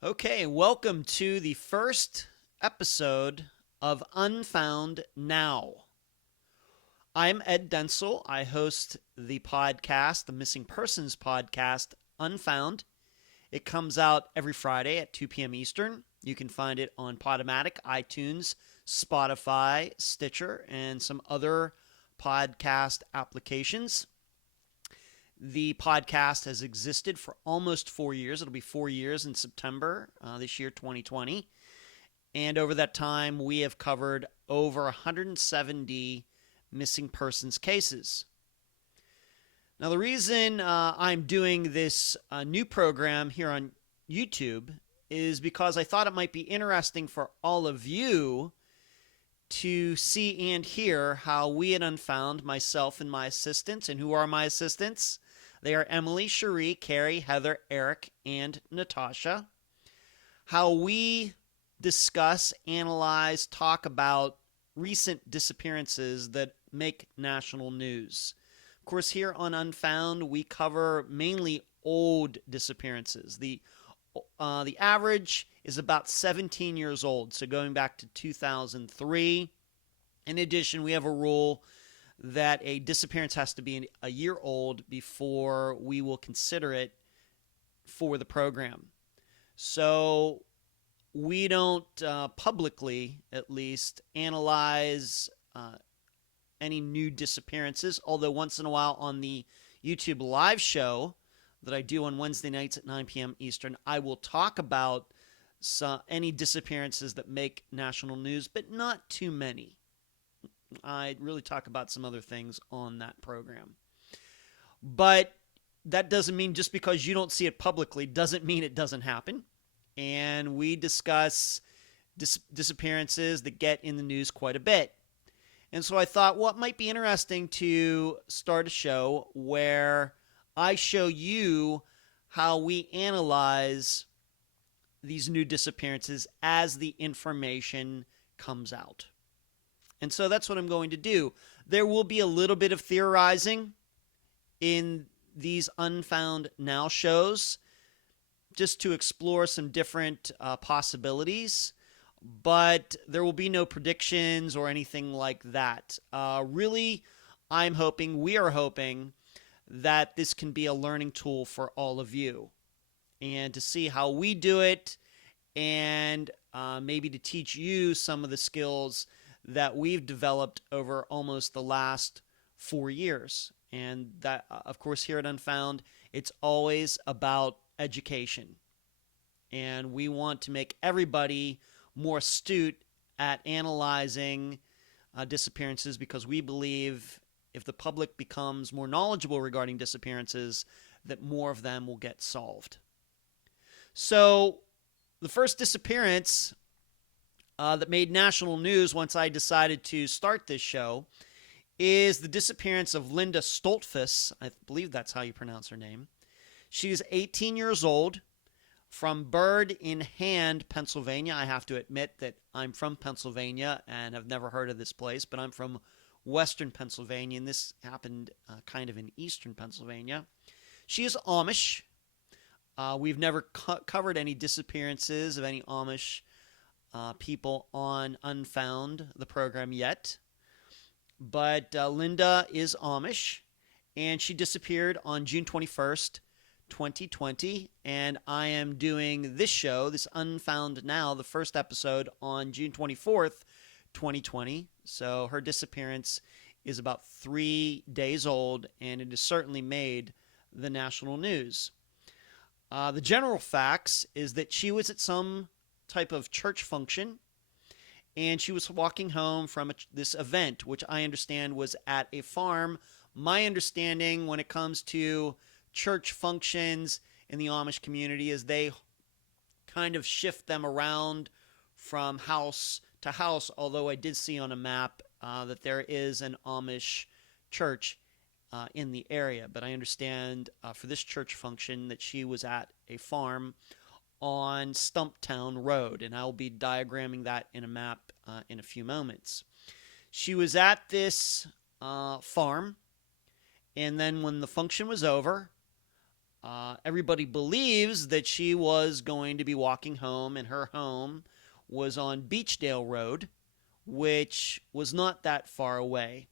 Okay, welcome to the first episode of Unfound Now. I'm Ed Densel. I host the podcast, the Missing Persons podcast, Unfound. It comes out every Friday at 2 p.m. Eastern. You can find it on Podomatic, iTunes, Spotify, Stitcher, and some other podcast applications. The podcast has existed for almost 4 years. It'll be 4 years in September this year, 2020. And over that time, we have covered over 170 missing persons cases. Now, the reason I'm doing this new program here on YouTube is because I thought it might be interesting for all of you to see and hear how we at Unfound, myself and my assistants, and who are my assistants? They are Emily, Cherie, Carrie, Heather, Eric, and Natasha. How we discuss, analyze, talk about recent disappearances that make national news. Of course, here on Unfound, we cover mainly old disappearances. The average is about 17 years old, so going back to 2003. In addition, we have a rule that a disappearance has to be a year old before we will consider it for the program. So we don't publicly, at least, analyze any new disappearances, although once in a while on the YouTube live show that I do on Wednesday nights at 9 p.m. Eastern, I will talk about any disappearances that make national news, but not too many. I really talk about some other things on that program. But that doesn't mean just because you don't see it publicly doesn't mean it doesn't happen. And we discuss disappearances that get in the news quite a bit. And so I thought, well, it might be interesting to start a show where I show you how we analyze these new disappearances as the information comes out. And so that's what I'm going to do. There will be a little bit of theorizing in these Unfound Now shows just to explore some different possibilities, but there will be no predictions or anything like that. Really, we are hoping that this can be a learning tool for all of you and to see how we do it and maybe to teach you some of the skills that we've developed over almost the last 4 years. And that, of course, here at Unfound, it's always about education. And we want to make everybody more astute at analyzing disappearances because we believe if the public becomes more knowledgeable regarding disappearances, that more of them will get solved. So the first disappearance that made national news once I decided to start this show is the disappearance of Linda Stoltzfoos. I believe that's how you pronounce her name. She is 18 years old from Bird in Hand, Pennsylvania. I have to admit that I'm from Pennsylvania and have never heard of this place, but I'm from Western Pennsylvania, and this happened kind of in Eastern Pennsylvania. She is Amish. We've never covered any disappearances of any Amish people on Unfound, the program, yet. But Linda is Amish, and she disappeared on June 21st, 2020, and I am doing this show, this Unfound Now, the first episode, on June 24th, 2020. So her disappearance is about 3 days old, and it has certainly made the national news. The general facts is that she was at some type of church function, and she was walking home from this event, which I understand was at a farm. My understanding when it comes to church functions in the Amish community is they kind of shift them around from house to house, although I did see on a map that there is an Amish church in the area. But I understand for this church function that she was at a farm on Stumptown Road, and I'll be diagramming that in a map in a few moments. She was at this farm, and then when the function was over, Everybody believes that she was going to be walking home, and her home was on Beechdale Road, which was not that far away.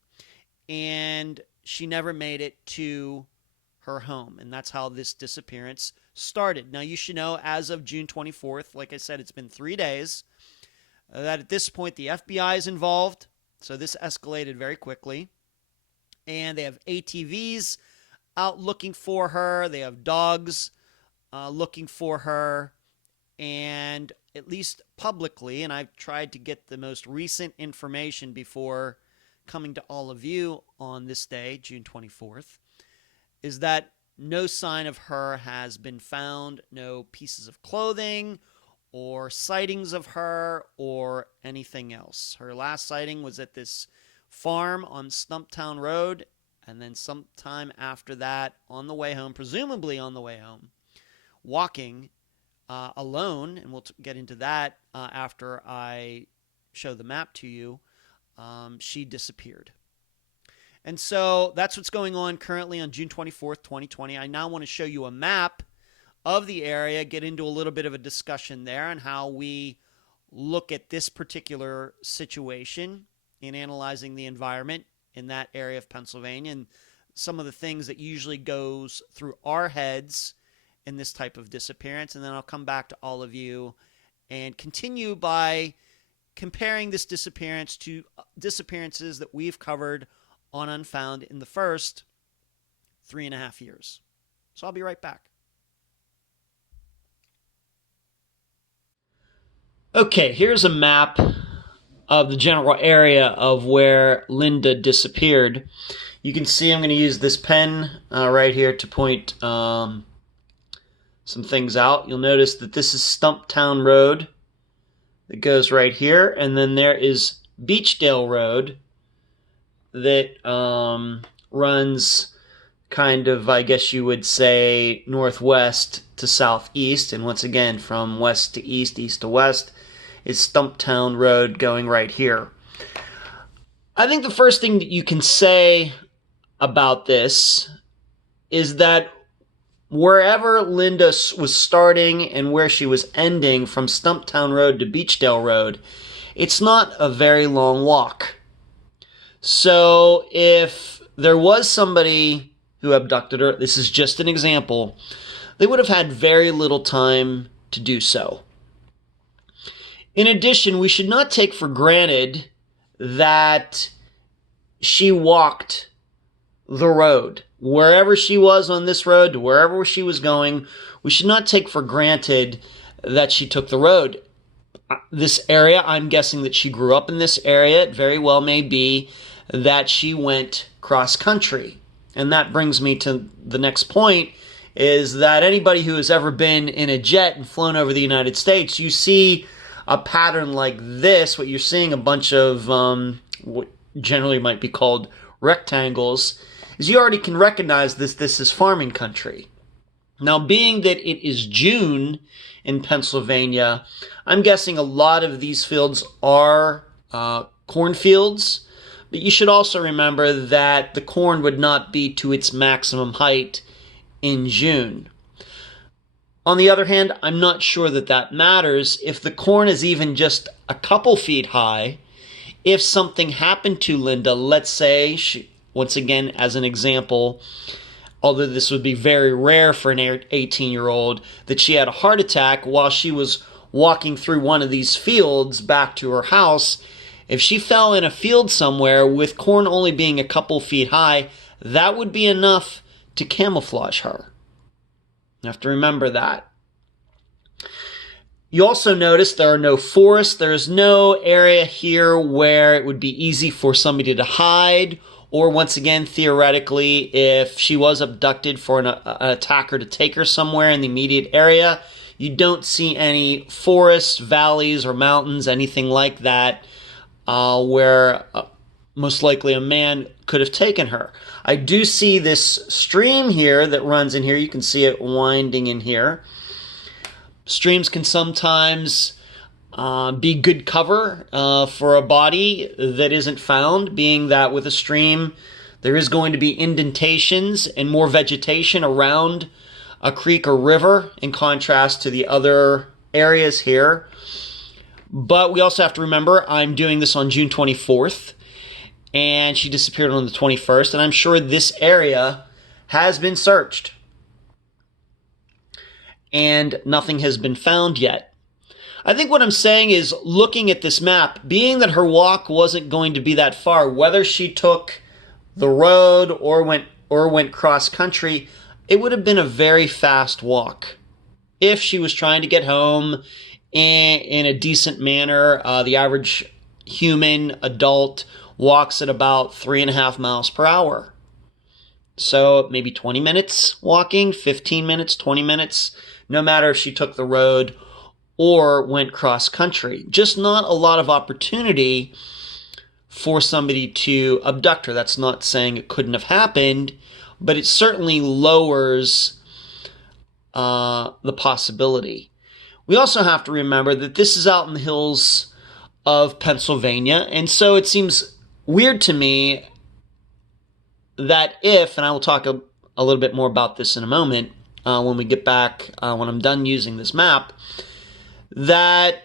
And she never made it to her home. And that's how this disappearance started. Now, you should know, as of June 24th, like I said, it's been 3 days, that at this point the FBI is involved. So this escalated very quickly. And they have ATVs out looking for her. They have dogs looking for her. And at least publicly, and I've tried to get the most recent information before coming to all of you on this day, June 24th, is that no sign of her has been found, no pieces of clothing or sightings of her or anything else. Her last sighting was at this farm on Stumptown Road, and then sometime after that, on the way home, presumably on the way home, walking alone, and we'll get into that after I show the map to you, she disappeared. And so that's what's going on currently on June 24th, 2020. I now want to show you a map of the area, get into a little bit of a discussion there on how we look at this particular situation in analyzing the environment in that area of Pennsylvania and some of the things that usually goes through our heads in this type of disappearance. And then I'll come back to all of you and continue by comparing this disappearance to disappearances that we've covered on Unfound in the first 3.5 years. So I'll be right back. Okay, here's a map of the general area of where Linda disappeared. You can see I'm going to use this pen right here to point some things out. You'll notice that this is Stumptown Road that goes right here, and then there is Beechdale Road that runs kind of, I guess you would say, northwest to southeast, and once again from west to east, east to west, is Stumptown Road going right here. I think the first thing that you can say about this is that wherever Linda was starting and where she was ending from Stumptown Road to Beechdale Road, it's not a very long walk. So if there was somebody who abducted her, this is just an example, they would have had very little time to do so. In addition, we should not take for granted that she walked the road. Wherever she was on this road, to wherever she was going, we should not take for granted that she took the road. This area, I'm guessing that she grew up in this area. It very well may be that she went cross-country. And that brings me to the next point, is that anybody who has ever been in a jet and flown over the United States, you see a pattern like this, what you're seeing, a bunch of what generally might be called rectangles, is you already can recognize this is farming country. Now, being that it is June in Pennsylvania, I'm guessing a lot of these fields are cornfields, but you should also remember that the corn would not be to its maximum height in June. On the other hand, I'm not sure that that matters. If the corn is even just a couple feet high, if something happened to Linda, let's say, once again, as an example, although this would be very rare for an 18-year-old, that she had a heart attack while she was walking through one of these fields back to her house, if she fell in a field somewhere with corn only being a couple feet high, that would be enough to camouflage her. You have to remember that. You also notice there are no forests. There's no area here where it would be easy for somebody to hide, or once again, theoretically, if she was abducted, for an attacker to take her somewhere in the immediate area. You don't see any forests, valleys, or mountains, anything like that, where most likely a man could have taken her. I do see this stream here that runs in here. You can see it winding in here. Streams can sometimes be good cover for a body that isn't found, being that with a stream there is going to be indentations and more vegetation around a creek or river in contrast to the other areas here. But we also have to remember I'm doing this on June 24th, and she disappeared on the 21st, and I'm sure this area has been searched. And nothing has been found yet. I think what I'm saying is, looking at this map, being that her walk wasn't going to be that far, whether she took the road or went cross country, it would have been a very fast walk. If she was trying to get home in a decent manner, the average human adult walks at about 3.5 miles per hour. So maybe 20 minutes walking, 15 minutes, 20 minutes, no matter if she took the road or went cross country. Just not a lot of opportunity for somebody to abduct her. That's not saying it couldn't have happened, but it certainly lowers the possibility. We also have to remember that this is out in the hills of Pennsylvania, and so it seems weird to me that if, and I will talk a little bit more about this in a moment when we get back, when I'm done using this map, that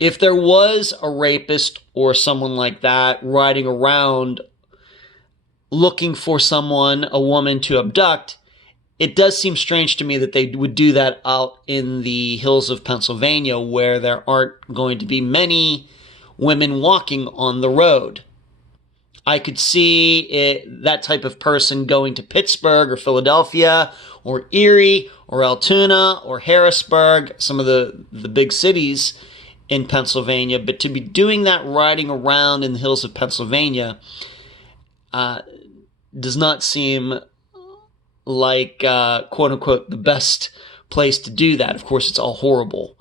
if there was a rapist or someone like that riding around looking for someone, a woman to abduct, it does seem strange to me that they would do that out in the hills of Pennsylvania, where there aren't going to be many women walking on the road. I could see that type of person going to Pittsburgh or Philadelphia or Erie or Altoona or Harrisburg, some of the big cities in Pennsylvania. But to be doing that riding around in the hills of Pennsylvania does not seem like, quote unquote, the best place to do that. Of course, it's all horrible.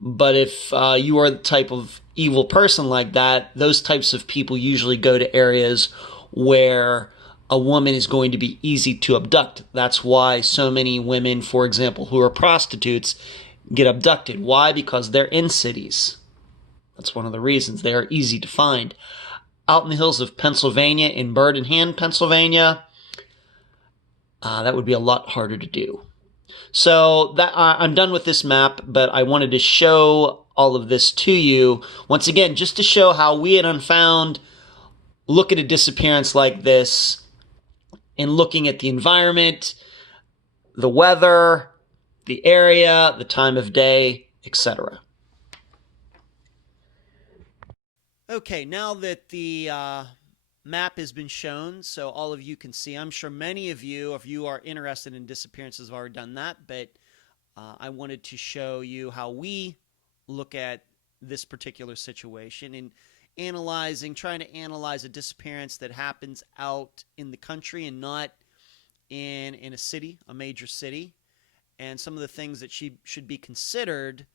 But if you are the type of evil person like that, those types of people usually go to areas where a woman is going to be easy to abduct. That's why so many women, for example, who are prostitutes, get abducted. Why? Because they're in cities. That's one of the reasons. They are easy to find. Out in the hills of Pennsylvania, in Bird in Hand, Pennsylvania, that would be a lot harder to do. So that I'm done with this map, but I wanted to show all of this to you. Once again, just to show how we at Unfound look at a disappearance like this and looking at the environment, the weather, the area, the time of day, etc. Okay, now that the map has been shown so all of you can see, I'm sure many of you, if you are interested in disappearances, have already done that, but I wanted to show you how we look at this particular situation and trying to analyze a disappearance that happens out in the country and not in a city, a major city, and some of the things that should be considered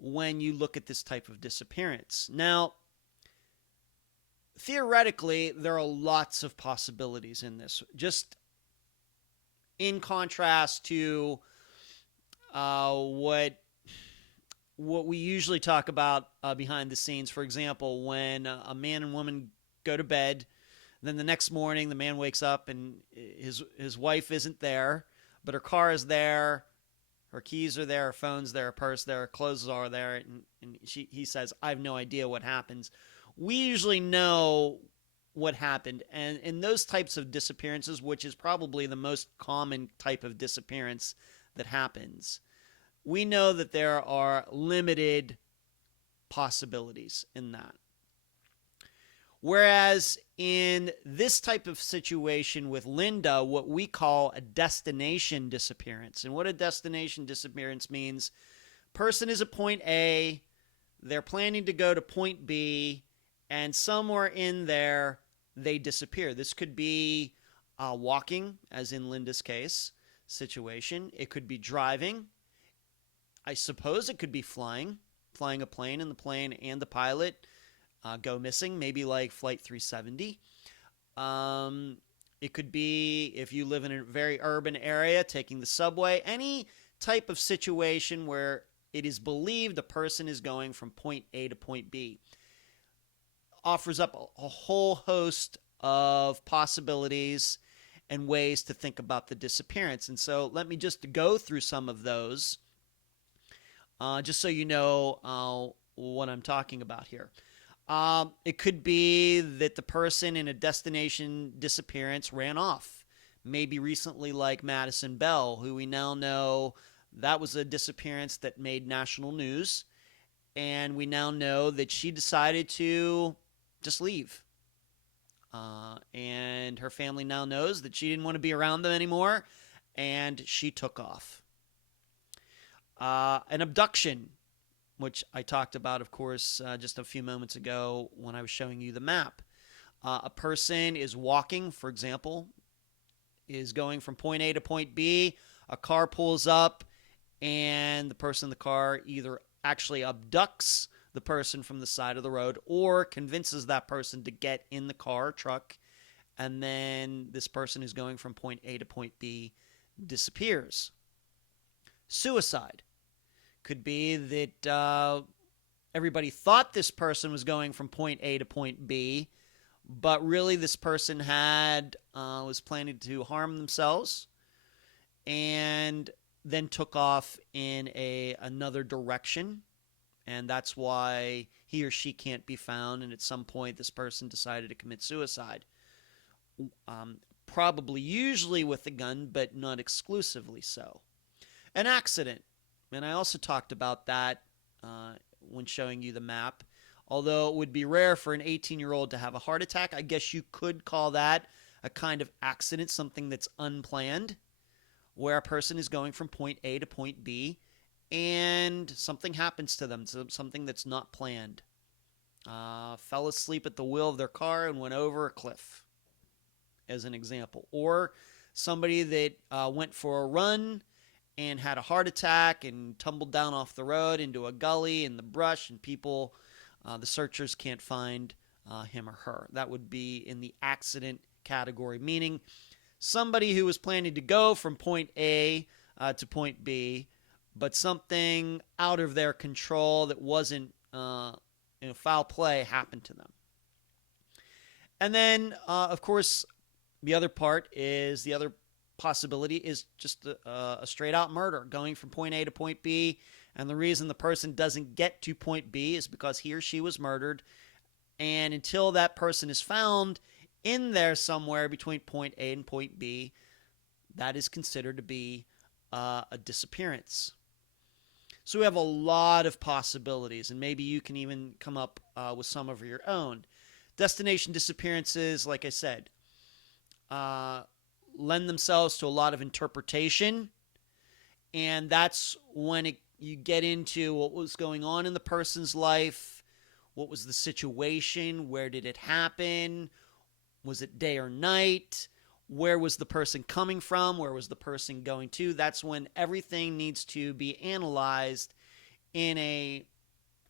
when you look at this type of disappearance. Now, theoretically, there are lots of possibilities in this. Just in contrast to what we usually talk about behind the scenes. For example, when a man and woman go to bed, then the next morning the man wakes up and his wife isn't there, but her car is there, her keys are there, her phone's there, her purse there, her clothes are there, and he says, I have no idea what happens. We usually know what happened, and in those types of disappearances, which is probably the most common type of disappearance that happens, we know that there are limited possibilities in that. Whereas in this type of situation with Linda, what we call a destination disappearance. And what a destination disappearance means, person is at point A, they're planning to go to point B, and somewhere in there, they disappear. This could be walking, as in Linda's case situation. It could be driving. I suppose it could be flying a plane, and the plane and the pilot go missing, maybe like Flight 370. It could be, if you live in a very urban area, taking the subway, any type of situation where it is believed a person is going from point A to point B. Offers up a whole host of possibilities, and ways to think about the disappearance. And so let me just go through some of those, just so you know what I'm talking about here. It could be that the person in a destination disappearance ran off. Maybe recently, like Madison Bell, who we now know that was a disappearance that made national news. And we now know that she decided to just leave. And her family now knows that she didn't want to be around them anymore, and she took off. An abduction, which I talked about, of course, just a few moments ago when I was showing you the map. A person is walking, for example, is going from point A to point B. A car pulls up, and the person in the car either actually abducts the person from the side of the road or convinces that person to get in the car or truck, and then this person who's going from point A to point B disappears. Suicide. Could be that everybody thought this person was going from point A to point B, but really this person was planning to harm themselves and then took off in another direction, and that's why he or she can't be found, and at some point this person decided to commit suicide. Probably usually with a gun, but not exclusively so. An accident. And I also talked about that when showing you the map. Although it would be rare for an 18-year-old to have a heart attack, I guess you could call that a kind of accident, something that's unplanned, where a person is going from point A to point B and something happens to them, something that's not planned. Fell asleep at the wheel of their car and went over a cliff, as an example. Or somebody that went for a run and had a heart attack and tumbled down off the road into a gully in the brush, and people, the searchers can't find him or her. That would be in the accident category, meaning somebody who was planning to go from point A to point B, but something out of their control that wasn't foul play happened to them. And then, of course, the other possibility is just a straight-out murder, going from point A to point B, and the reason the person doesn't get to point B is because he or she was murdered, and until that person is found in there somewhere between point A and point B, that is considered to be a disappearance. So we have a lot of possibilities, and maybe you can even come up with some of your own. Destination disappearances, like I said, lend themselves to a lot of interpretation, and that's when you get into what was going on in the person's life, what was the situation, where did it happen, was it day or night, where was the person coming from, where was the person going to. That's when everything needs to be analyzed in a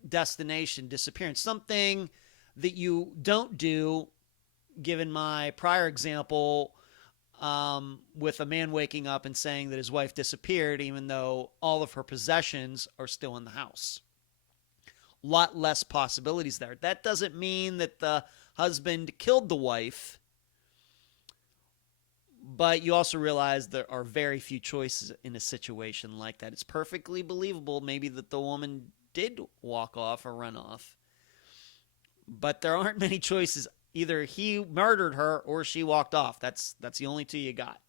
destination disappearance. Something that you don't do, given my prior example, with a man waking up and saying that his wife disappeared, even though all of her possessions are still in the house. A lot less possibilities there. That doesn't mean that the husband killed the wife, but you also realize there are very few choices in a situation like that. It's perfectly believable maybe that the woman did walk off or run off, but there aren't many choices. Either he murdered her or she walked off. That's the only two you got.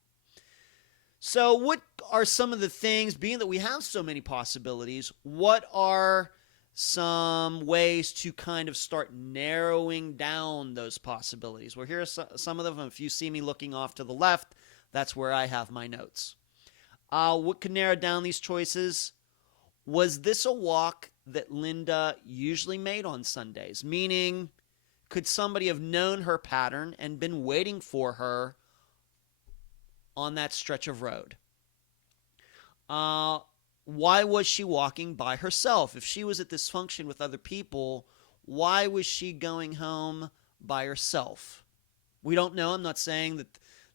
So what are some of the things, being that we have so many possibilities, what are some ways to kind of start narrowing down those possibilities? Well, here are some of them. If you see me looking off to the left, that's where I have my notes. What could narrow down these choices? Was this a walk that Linda usually made on Sundays? Meaning, could somebody have known her pattern and been waiting for her on that stretch of road? Why was she walking by herself? If she was at this function with other people, why was she going home by herself? We don't know. I'm not saying that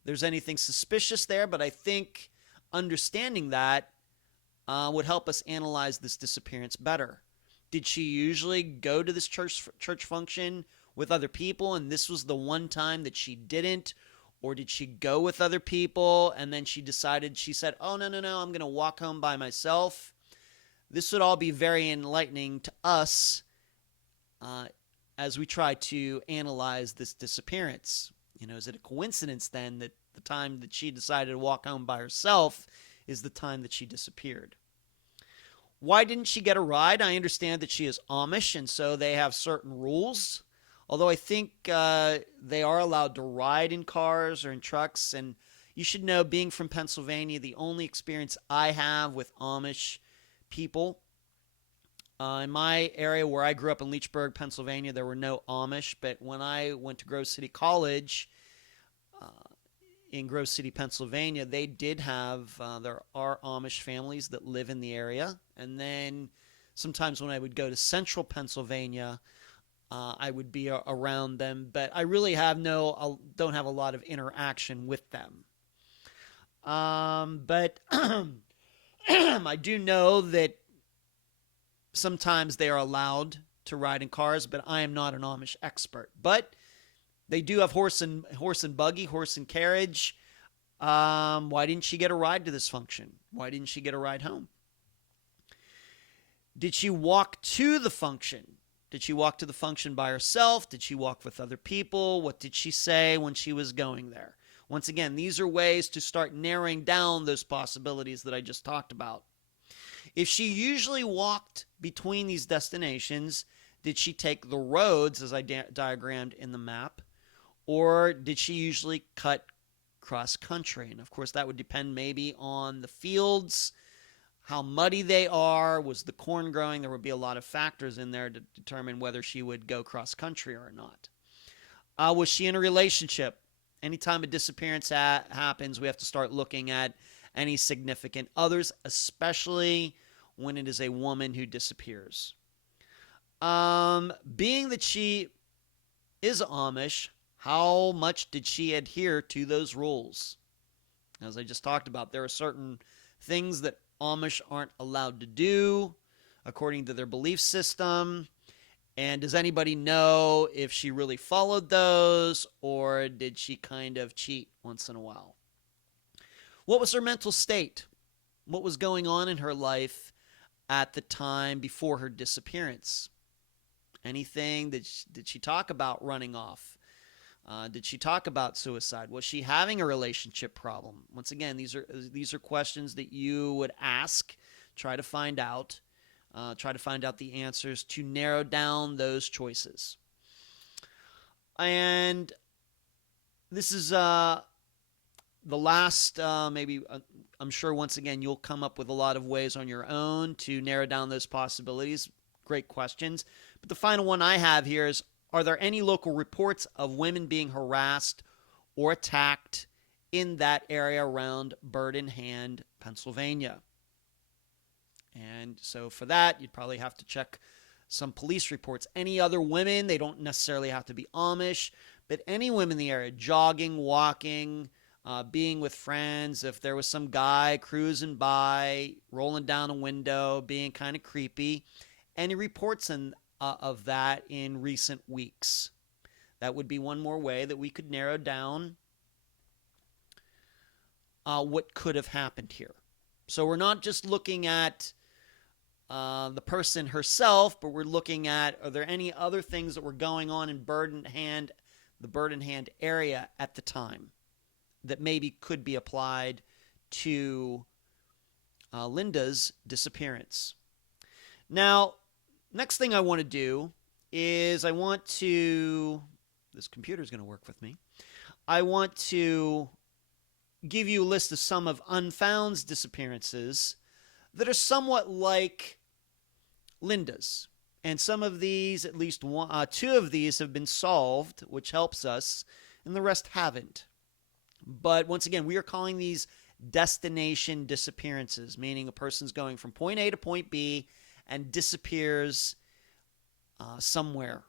there's anything suspicious there, but I think understanding that would help us analyze this disappearance better. Did she usually go to this church function with other people, and this was the one time that she didn't? Or did she go with other people and then she said, oh, no, I'm going to walk home by myself? This would all be very enlightening to us as we try to analyze this disappearance. Is it a coincidence then that the time that she decided to walk home by herself is the time that she disappeared? Why didn't she get a ride? I understand that she is Amish, and so they have certain rules. Although I think they are allowed to ride in cars or in trucks. And you should know, being from Pennsylvania, the only experience I have with Amish people, in my area where I grew up in Leechburg, Pennsylvania, there were no Amish. But when I went to Grove City College in Grove City, Pennsylvania, they did have, there are Amish families that live in the area. And then sometimes when I would go to central Pennsylvania, I would be around them, but I really don't have a lot of interaction with them. But I do know that sometimes they are allowed to ride in cars, but I am not an Amish expert. But they do have horse and buggy, horse and carriage. Why didn't she get a ride to this function? Why didn't she get a ride home? Did she walk to the function? Did she walk to the function by herself? Did she walk with other people? What did she say when she was going there? Once again, these are ways to start narrowing down those possibilities that I just talked about. If she usually walked between these destinations, did she take the roads as I diagrammed in the map? Or did she usually cut cross country? And of course, that would depend maybe on the fields, how muddy they are, was the corn growing? There would be a lot of factors in there to determine whether she would go cross country or not. Was she in a relationship? Anytime a disappearance happens, we have to start looking at any significant others, especially when it is a woman who disappears. Being that she is Amish, how much did she adhere to those rules? As I just talked about, there are certain things that Amish aren't allowed to do according to their belief system. And does anybody know if she really followed those, or did she kind of cheat once in a while? What was her mental state? What was going on in her life at the time before her disappearance? Anything did she talk about running off? Did she talk about suicide? Was she having a relationship problem? Once again, these are questions that you would ask, try to find out the answers to narrow down those choices. And this is the last, I'm sure once again you'll come up with a lot of ways on your own to narrow down those possibilities. Great questions. But the final one I have here is, are there any local reports of women being harassed or attacked in that area around Bird in Hand, Pennsylvania? And so for that, you'd probably have to check some police reports. Any other women, they don't necessarily have to be Amish, but any women in the area, jogging, walking, being with friends, if there was some guy cruising by, rolling down a window, being kind of creepy, any reports of that in recent weeks? That would be one more way that we could narrow down what could have happened here. So we're not just looking at the person herself, but we're looking at, are there any other things that were going on in the Bird in Hand area at the time that maybe could be applied to Linda's disappearance? Now, next thing I want to do is this computer's going to work with me. I want to give you a list of some of Unfound's disappearances that are somewhat like Linda's. And some of these, at least two of these have been solved, which helps us, and the rest haven't. But once again, we are calling these destination disappearances, meaning a person's going from point A to point B and disappears somewhere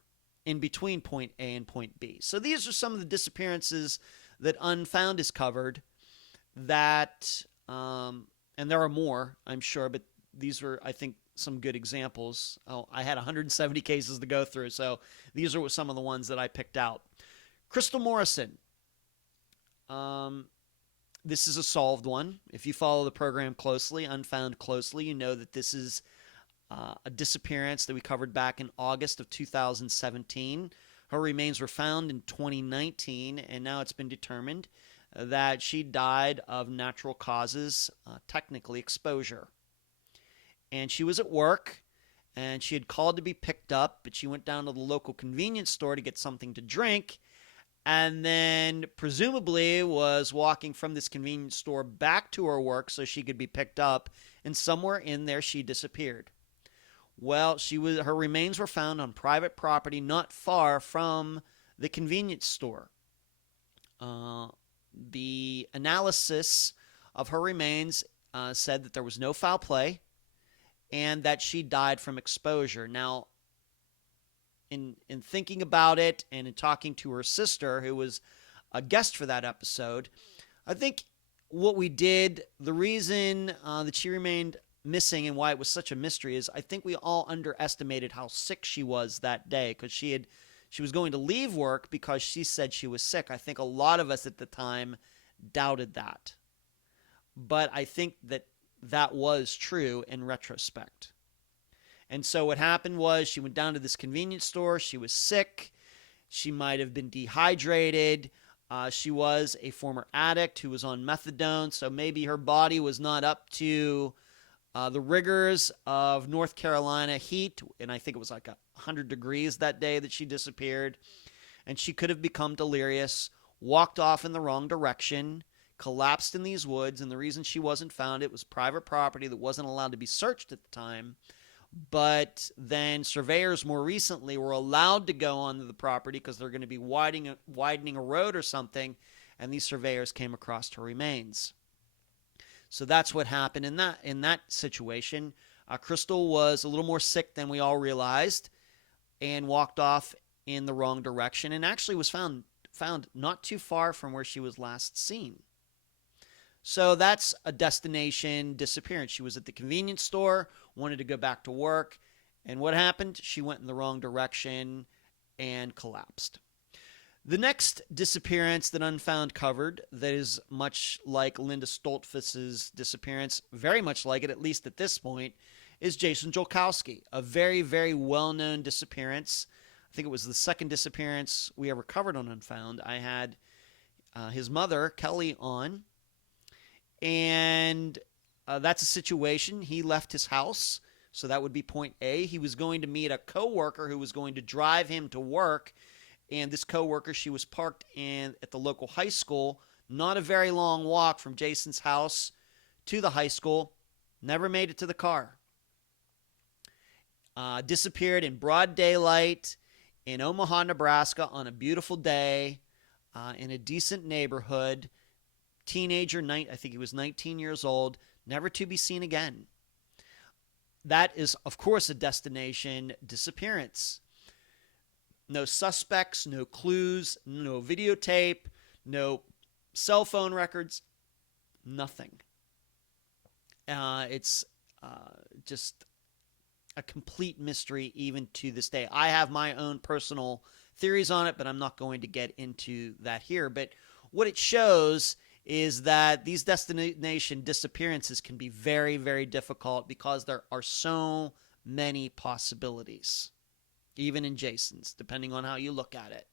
in between point A and point B. So these are some of the disappearances that Unfound is covered that, and there are more, I'm sure, but these were, I think, some good examples. I had 170 cases to go through, so these are some of the ones that I picked out. Crystal Morrison. This is a solved one. If you follow the program closely, Unfound closely, you know that this is a disappearance that we covered back in August of 2017. Her remains were found in 2019, and now it's been determined that she died of natural causes, technically exposure. And she was at work, and she had called to be picked up, but she went down to the local convenience store to get something to drink, and then presumably was walking from this convenience store back to her work so she could be picked up, and somewhere in there she disappeared. Well, her remains were found on private property not far from the convenience store. The analysis of her remains said that there was no foul play and that she died from exposure. Now, in thinking about it and in talking to her sister, who was a guest for that episode, I think what we did, the reason that she remained missing and why it was such a mystery is I think we all underestimated how sick she was that day, because she was going to leave work because she said she was sick. I think a lot of us at the time doubted that. But I think that was true in retrospect. And so what happened was she went down to this convenience store. She was sick. She might have been dehydrated. She was a former addict who was on methadone, so maybe her body was not up to the rigors of North Carolina heat, and I think it was like 100 degrees that day that she disappeared. And she could have become delirious, walked off in the wrong direction, collapsed in these woods, and the reason she wasn't found, it was private property that wasn't allowed to be searched at the time. But then surveyors more recently were allowed to go onto the property because they're going to be widening a road or something, and these surveyors came across her remains. So that's what happened in that situation. Crystal was a little more sick than we all realized and walked off in the wrong direction, and actually was found not too far from where she was last seen. So that's a destination disappearance. She was at the convenience store, wanted to go back to work, and what happened? She went in the wrong direction and collapsed. The next disappearance that Unfound covered that is much like Linda Stoltzfoos' disappearance, very much like it, at least at this point, is Jason Joukowsky, a very, very well-known disappearance. I think it was the second disappearance we ever covered on Unfound. I had his mother, Kelly, on, and that's a situation. He left his house, so that would be point A. He was going to meet a coworker who was going to drive him to work, and this coworker, she was parked at the local high school, not a very long walk from Jason's house to the high school, never made it to the car. Disappeared in broad daylight in Omaha, Nebraska on a beautiful day in a decent neighborhood. Teenager, I think he was 19 years old, never to be seen again. That is, of course, a destination disappearance. No suspects, no clues, no videotape, no cell phone records, nothing. It's just a complete mystery even to this day. I have my own personal theories on it, but I'm not going to get into that here. But what it shows is that these destination disappearances can be very, very difficult because there are so many possibilities, even in Jason's, depending on how you look at it.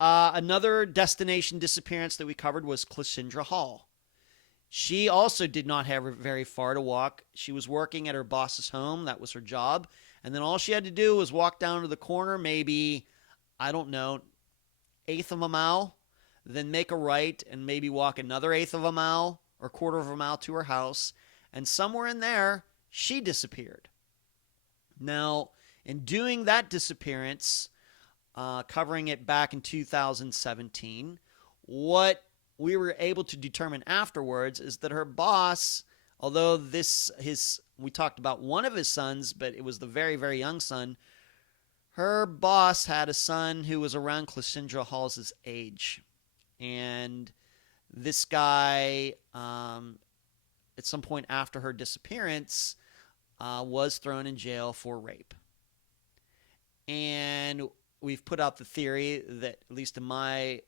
Another destination disappearance that we covered was Cassandra Hall. She also did not have very far to walk. She was working at her boss's home. That was her job. And then all she had to do was walk down to the corner, maybe, I don't know, eighth of a mile, then make a right and maybe walk another eighth of a mile or quarter of a mile to her house. And somewhere in there, she disappeared. Now, in doing that disappearance, covering it back in 2017, what we were able to determine afterwards is that her boss, although we talked about one of his sons, but it was the very, very young son, her boss had a son who was around Cassandra Hall's age. And this guy, at some point after her disappearance, was thrown in jail for rape. And we've put out the theory that, at least in my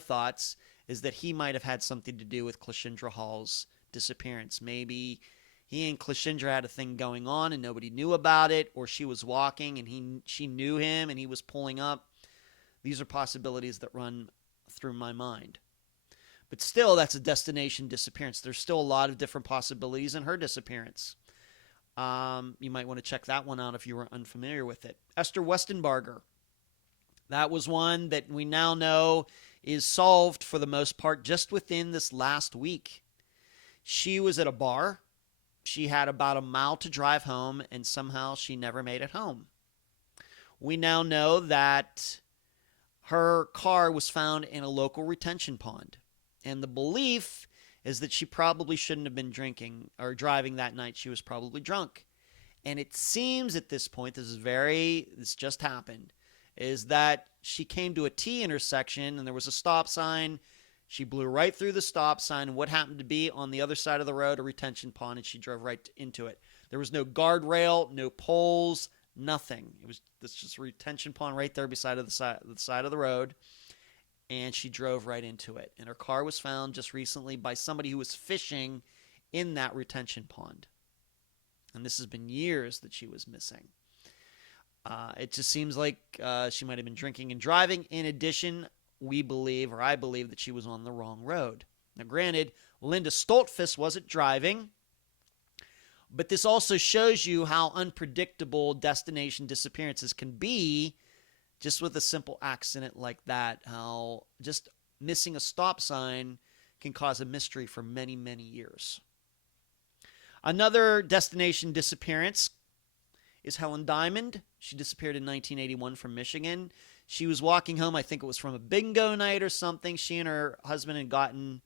thoughts, is that he might have had something to do with Clashendra Hall's disappearance. Maybe he and Clashendra had a thing going on and nobody knew about it, or she was walking and she knew him and he was pulling up. These are possibilities that run through my mind. But still, that's a destination disappearance. There's still a lot of different possibilities in her disappearance. You might want to check that one out if you were unfamiliar with it. Esther Weston Barger. That was one that we now know is solved for the most part just within this last week. She was at a bar. She had about a mile to drive home, and somehow she never made it home. We now know that her car was found in a local retention pond. And the belief is that she probably shouldn't have been drinking or driving that night. She was probably drunk. And it seems at this point, this just happened, is that she came to a T intersection and there was a stop sign. She blew right through the stop sign, and what happened to be on the other side of the road, a retention pond, and she drove right into it. There was no guardrail, no poles, nothing. It was just a retention pond right there beside the side of the road, and she drove right into it. And her car was found just recently by somebody who was fishing in that retention pond. And this has been years that she was missing. It just seems like she might have been drinking and driving. In addition, I believe that she was on the wrong road. Now, granted, Linda Stoltzfoos wasn't driving, but this also shows you how unpredictable destination disappearances can be just with a simple accident like that, how just missing a stop sign can cause a mystery for many, many years. Another destination disappearance is Helen Diamond. She disappeared in 1981 from Michigan. She was walking home, I think it was from a bingo night or something. She and her husband had gotten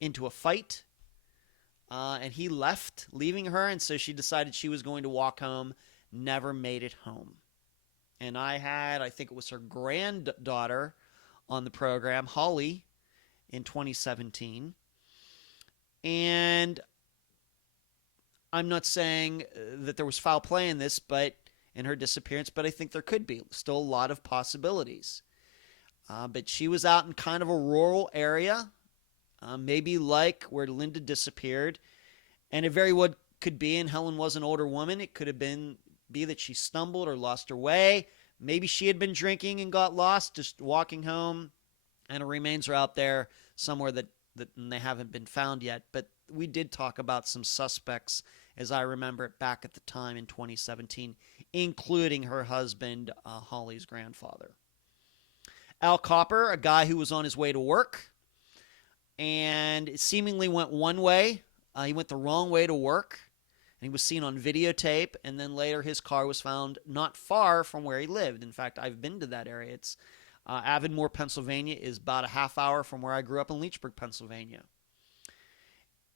into a fight, and he left, leaving her, and so she decided she was going to walk home, never made it home. And I think it was her granddaughter on the program, Holly, in 2017. And I'm not saying that there was foul play in this, but in her disappearance, but I think there could be still a lot of possibilities. But she was out in kind of a rural area, maybe like where Linda disappeared, and it very well could be, and Helen was an older woman, it could have be that she stumbled or lost her way. Maybe she had been drinking and got lost, just walking home, and her remains are out there somewhere that they haven't been found yet. But we did talk about some suspects, as I remember it back at the time in 2017, including her husband, Holly's grandfather. Al Copper, a guy who was on his way to work, and it seemingly went one way. He went the wrong way to work, and he was seen on videotape, and then later his car was found not far from where he lived. In fact, I've been to that area. It's Avonmore, Pennsylvania is about a half hour from where I grew up in Leechburg, Pennsylvania.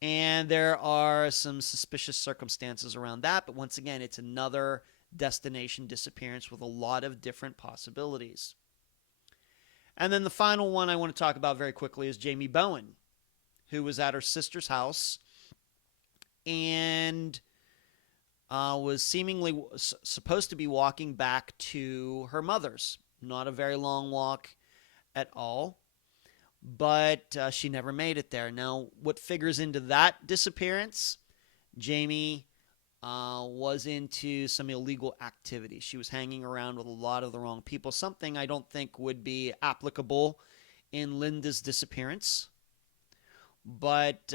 And there are some suspicious circumstances around that, but once again, it's another destination disappearance with a lot of different possibilities. And then the final one I want to talk about very quickly is Jamie Bowen, who was at her sister's house and was seemingly supposed to be walking back to her mother's. Not a very long walk at all, but she never made it there. Now, what figures into that disappearance? Jamie was into some illegal activity. She was hanging around with a lot of the wrong people, something I don't think would be applicable in Linda's disappearance. But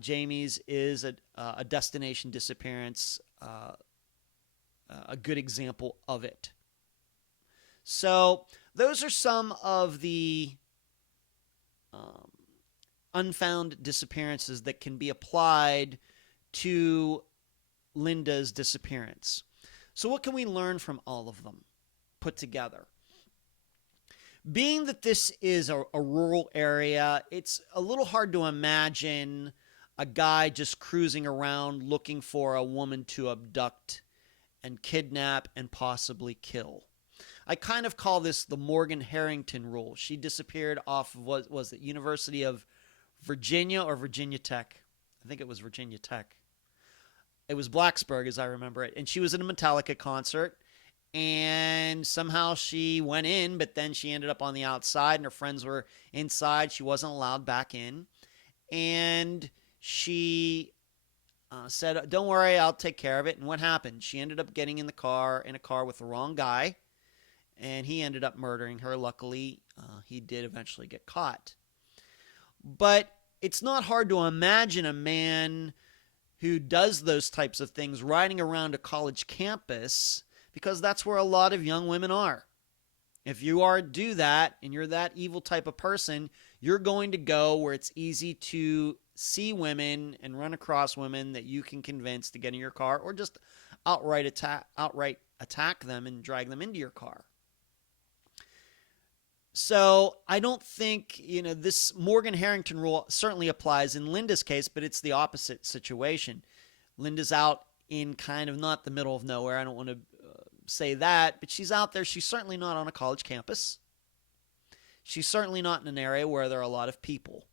Jamie's is a destination disappearance, a good example of it. So those are some of the unfound disappearances that can be applied to Linda's disappearance. So what can we learn from all of them put together? Being that this is a rural area, it's a little hard to imagine a guy just cruising around looking for a woman to abduct and kidnap and possibly kill. I kind of call this the Morgan Harrington rule. She disappeared off of, what was it, University of Virginia or Virginia Tech? I think it was Virginia Tech. It was Blacksburg, as I remember it. And she was at a Metallica concert, and somehow she went in, but then she ended up on the outside and her friends were inside. She wasn't allowed back in. And she said, "Don't worry, I'll take care of it." And what happened? She ended up getting in a car with the wrong guy, and he ended up murdering her. Luckily, he did eventually get caught. But it's not hard to imagine a man who does those types of things riding around a college campus, because that's where a lot of young women are. If you do that and you're that evil type of person, you're going to go where it's easy to see women and run across women that you can convince to get in your car, or just outright attack them and drag them into your car. So I don't think, this Morgan Harrington rule certainly applies in Linda's case, but it's the opposite situation. Linda's out in kind of not the middle of nowhere. I don't want to say that, but she's out there. She's certainly not on a college campus. She's certainly not in an area where there are a lot of people.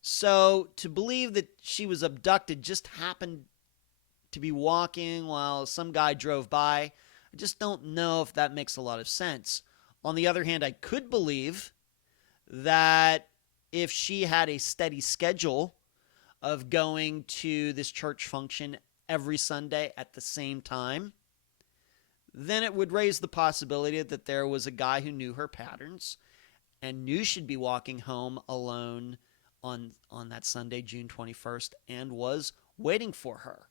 So to believe that she was abducted, just happened to be walking while some guy drove by, I just don't know if that makes a lot of sense. On the other hand, I could believe that if she had a steady schedule of going to this church function every Sunday at the same time, then it would raise the possibility that there was a guy who knew her patterns and knew she'd be walking home alone on that Sunday, June 21st, and was waiting for her.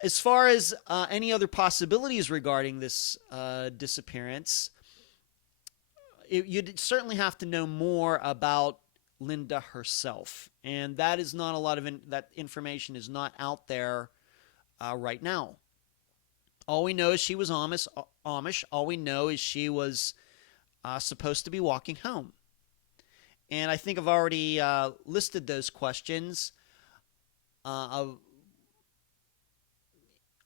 As far as any other possibilities regarding this disappearance, you'd certainly have to know more about Linda herself, and that is not a lot of that information is not out there right now. All we know is she was Amish. All we know is she was supposed to be walking home. And I think I've already listed those questions of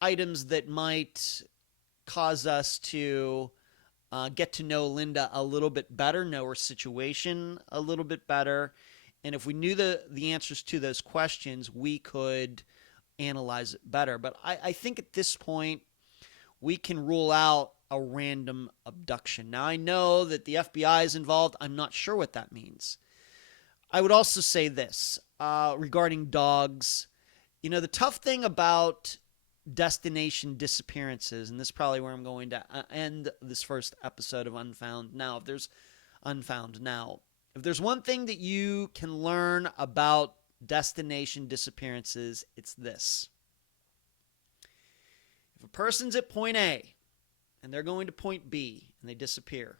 items that might cause us to get to know Linda a little bit better, know her situation a little bit better. And if we knew the answers to those questions, we could analyze it better. But I think at this point, we can rule out a random abduction. Now, I know that the FBI is involved. I'm not sure what that means. I would also say this regarding dogs. The tough thing about destination disappearances, and this is probably where I'm going to end this first episode of Unfound Now. If there's one thing that you can learn about destination disappearances, it's this. If a person's at point A and they're going to point B and they disappear,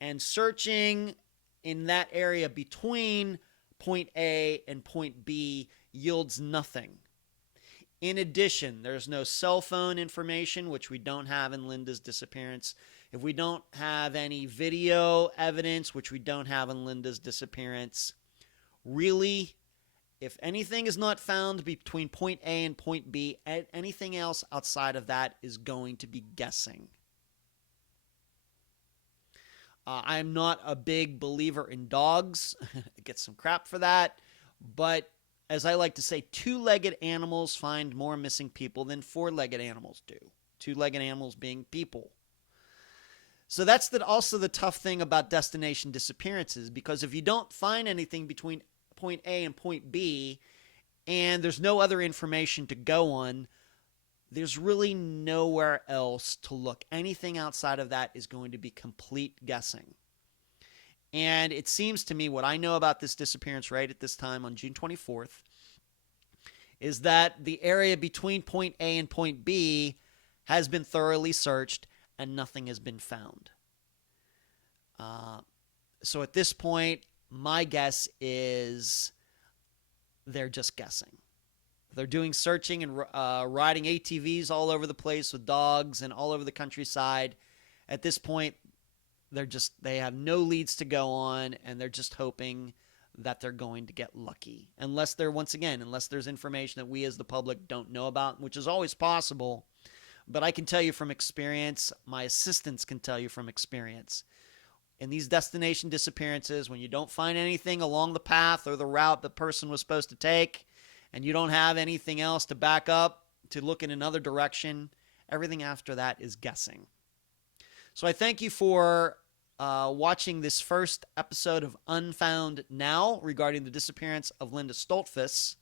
and searching in that area between point A and point B yields nothing. In addition, there's no cell phone information, which we don't have in Linda's disappearance. If we don't have any video evidence, which we don't have in Linda's disappearance, really, if anything is not found between point A and point B, anything else outside of that is going to be guessing. I'm not a big believer in dogs. I get some crap for that. But as I like to say, two-legged animals find more missing people than four-legged animals do. Two-legged animals being people. So that's also the tough thing about destination disappearances, because if you don't find anything between point A and point B, and there's no other information to go on, there's really nowhere else to look. Anything outside of that is going to be complete guessing. And it seems to me, what I know about this disappearance right at this time on June 24th is that the area between point A and point B has been thoroughly searched and nothing has been found. So at this point, my guess is they're just guessing. They're doing searching and riding ATVs all over the place with dogs and all over the countryside. At this point, they have no leads to go on, and they're just hoping that they're going to get lucky. Unless there's information that we as the public don't know about, which is always possible. But I can tell you from experience, my assistants can tell you from experience, in these destination disappearances, when you don't find anything along the path or the route the person was supposed to take, and you don't have anything else to back up to look in another direction. Everything after that is guessing. So I thank you for watching this first episode of Unfound Now regarding the disappearance of Linda Stoltzfoos.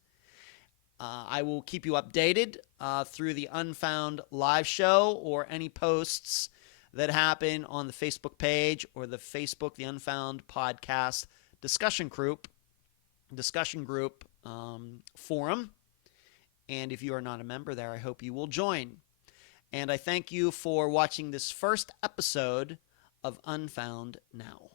I will keep you updated through the Unfound Live Show or any posts that happen on the Facebook page or the Unfound Podcast discussion group forum. And if you are not a member there, I hope you will join. And I thank you for watching this first episode of Unfound Now.